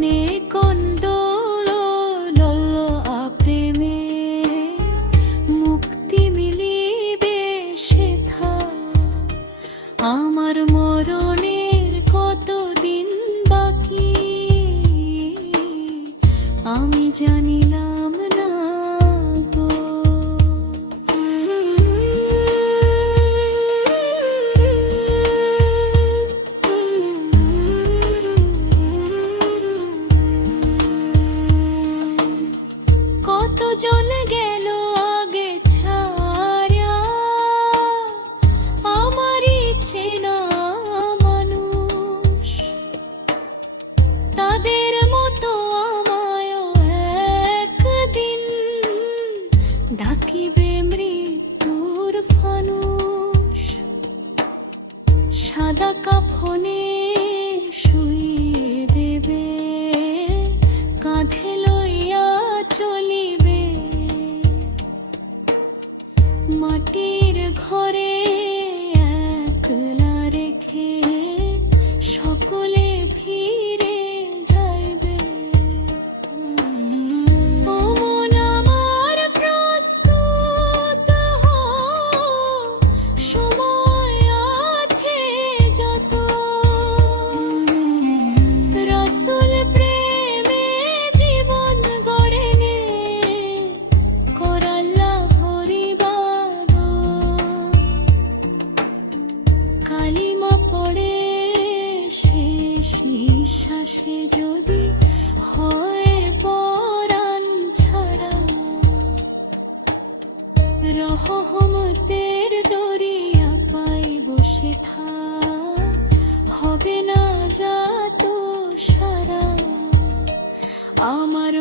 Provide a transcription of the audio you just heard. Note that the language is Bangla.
নে কন্দলো লল্ল আপ্রেমে মুক্তি মিলিবে সেথা। আমার মরণের কতদিন বাকি আমি জানিলাম না গো। কতজন গেল আগে ছাড়া আমারই চেনা মানুষ, তাদের মতো আমায়ও একদিন ডাকিবে মৃত্যুর ফানুষ। সাদা কাফনে শুইয়ে দেবে, কাঁধে লইয়া চলিবে, মাটির ঘরে একলা রেখে সকলে ফিরে যাইবে। ও মন আমার প্রস্তুত হও, সময় আছে যত। রাসূল প্রেমে জীবন গড়ে নে, কর আল্লাহর ইবাদত। কালিমা পড়ে শেষ নিঃশ্বাসে যদি হয় পরাণ ছাড়া, রহমতের দরিয়া পাইব সেথা। হবে না যাত সারা আমার